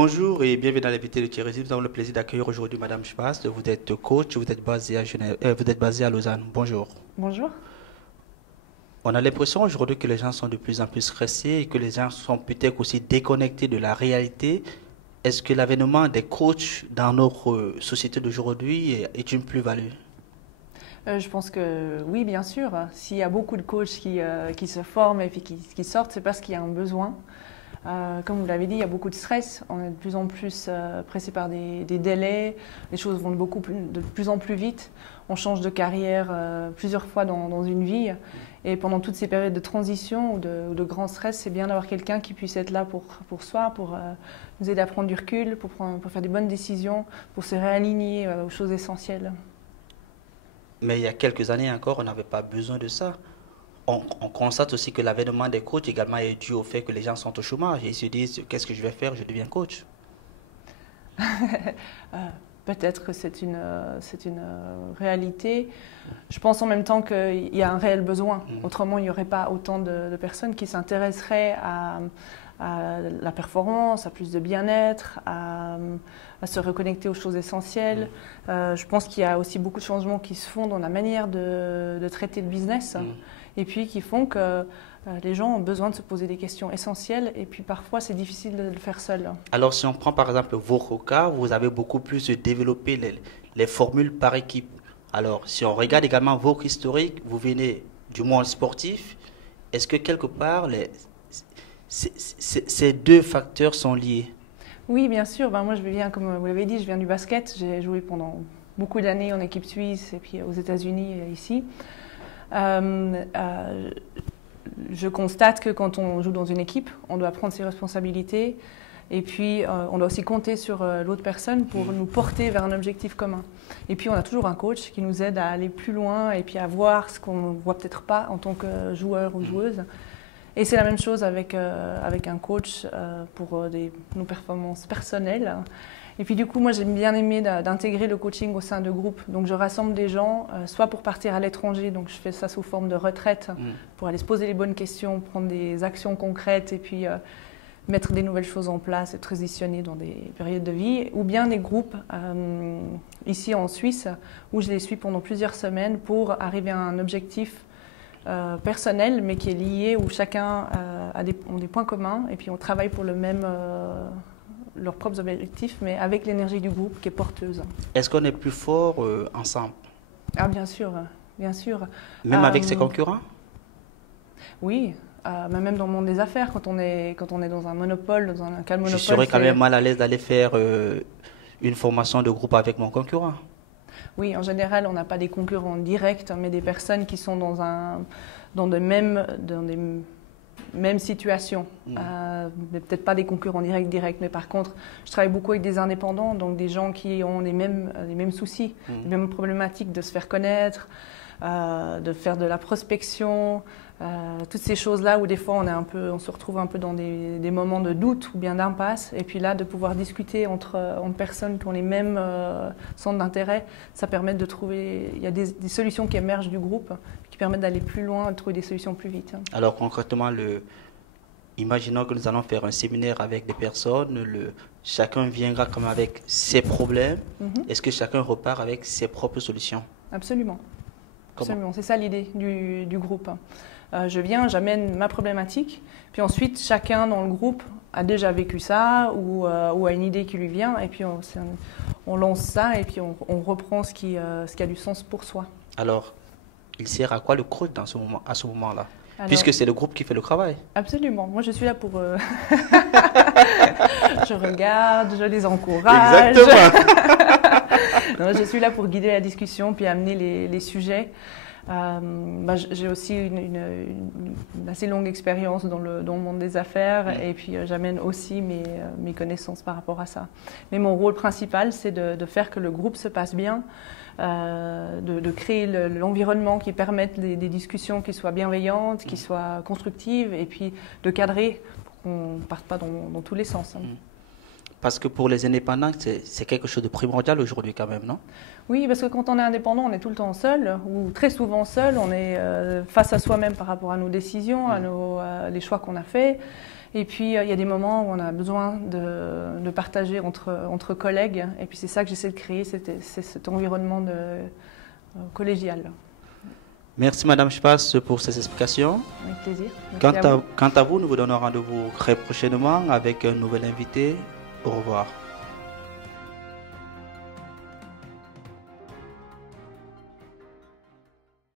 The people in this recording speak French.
Bonjour et bienvenue dans l'invité de Thierry. Nous avons le plaisir d'accueillir aujourd'hui Madame Schwartz. Vous êtes coach, vous êtes basé à Genève, vous êtes basé à Lausanne. Bonjour. Bonjour. On a l'impression aujourd'hui que les gens sont de plus en plus stressés et que les gens sont peut-être aussi déconnectés de la réalité. Est-ce que l'avènement des coachs dans notre société d'aujourd'hui est une plus-value? Je pense que oui, bien sûr. S'il y a beaucoup de coachs qui se forment et puis qui sortent, c'est parce qu'il y a un besoin. Comme vous l'avez dit, il y a beaucoup de stress. On est de plus en plus pressé par des délais. Les choses vont de plus en plus vite. On change de carrière plusieurs fois dans une vie. Et pendant toutes ces périodes de transition ou de grand stress, c'est bien d'avoir quelqu'un qui puisse être là pour soi, pour nous aider à prendre du recul, pour faire des bonnes décisions, pour se réaligner aux choses essentielles. Mais il y a quelques années encore, on n'avait pas besoin de ça. On constate aussi que l'avènement des coachs également est dû au fait que les gens sont au chômage et ils se disent qu'est-ce que je vais faire, je deviens coach. Peut-être que c'est une réalité. Je pense en même temps qu'il y a un réel besoin. Autrement, il n'y aurait pas autant de personnes qui s'intéresseraient à la performance, à plus de bien-être, à se reconnecter aux choses essentielles. Je pense qu'il y a aussi beaucoup de changements qui se font dans la manière de traiter le business et puis qui font que les gens ont besoin de se poser des questions essentielles et puis parfois c'est difficile de le faire seul. Alors si on prend par exemple votre cas, vous avez beaucoup plus développé les formules par équipe. Alors si on regarde également votre historique, vous venez du monde sportif, est-ce que quelque part ces deux facteurs sont liés? Oui, bien sûr. Moi, je viens, comme vous l'avez dit, je viens du basket. J'ai joué pendant beaucoup d'années en équipe suisse et puis aux États-Unis et ici. Je constate que quand on joue dans une équipe, on doit prendre ses responsabilités et puis on doit aussi compter sur l'autre personne pour nous porter vers un objectif commun. Et puis on a toujours un coach qui nous aide à aller plus loin et puis à voir ce qu'on ne voit peut-être pas en tant que joueur ou joueuse. Et c'est la même chose avec un coach pour nos performances personnelles. Et puis du coup, moi j'ai bien aimé d'intégrer le coaching au sein de groupes. Donc je rassemble des gens, soit pour partir à l'étranger, donc je fais ça sous forme de retraite, pour aller se poser les bonnes questions, prendre des actions concrètes et puis mettre des nouvelles choses en place et transitionner dans des périodes de vie. Ou bien des groupes ici en Suisse, où je les suis pendant plusieurs semaines pour arriver à un objectif personnel, mais qui est lié, où chacun a des points communs et puis on travaille pour leurs propres objectifs, mais avec l'énergie du groupe qui est porteuse. Est-ce qu'on est plus fort ensemble? Ah, bien sûr, bien sûr. Même avec ses concurrents? Oui, mais même dans le monde des affaires, quand on est dans un monopole, dans un cas de monopole. Je serais quand même mal à l'aise d'aller faire une formation de groupe avec mon concurrent. Oui, en général, on n'a pas des concurrents directs, mais des personnes qui sont dans des mêmes situations. Peut-être pas des concurrents directs, mais par contre, je travaille beaucoup avec des indépendants, donc des gens qui ont les mêmes soucis, les mêmes problématiques de se faire connaître, de faire de la prospection, toutes ces choses-là où des fois on se retrouve un peu dans des moments de doute ou bien d'impasse. Et puis là, de pouvoir discuter entre personnes qui ont les mêmes centres d'intérêt, ça permet de trouver, il y a des solutions qui émergent du groupe, qui permettent d'aller plus loin, de trouver des solutions plus vite. Alors concrètement, imaginons que nous allons faire un séminaire avec des personnes, chacun viendra comme avec ses problèmes. Est-ce que chacun repart avec ses propres solutions? Absolument. Absolument, c'est ça l'idée du groupe. Je viens, j'amène ma problématique, puis ensuite chacun dans le groupe a déjà vécu ça ou a une idée qui lui vient, et puis on lance ça et puis on reprend ce qui a du sens pour soi. Alors, il sert à quoi le coach à ce moment-là? Puisque c'est le groupe qui fait le travail. Absolument. Moi, je suis là pour... je regarde, je les encourage. Exactement. Non, je suis là pour guider la discussion puis amener les sujets. J'ai aussi une assez longue expérience dans le monde des affaires et puis j'amène aussi mes connaissances par rapport à ça. Mais mon rôle principal, c'est de faire que le groupe se passe bien, de créer l'environnement qui permette des discussions qui soient bienveillantes, qui soient constructives et puis de cadrer pour qu'on ne parte pas dans tous les sens. Parce que pour les indépendants, c'est quelque chose de primordial aujourd'hui quand même, non? Oui, parce que quand on est indépendant, on est tout le temps seul, ou très souvent seul, on est face à soi-même par rapport à nos décisions, à les choix qu'on a faits. Et puis, il y a des moments où on a besoin de partager entre collègues. Et puis, c'est ça que j'essaie de créer, c'est cet environnement collégial. Merci Madame Spass pour ces explications. Avec plaisir. Quant à vous, nous vous donnons rendez-vous très prochainement avec un nouvel invité. Au revoir.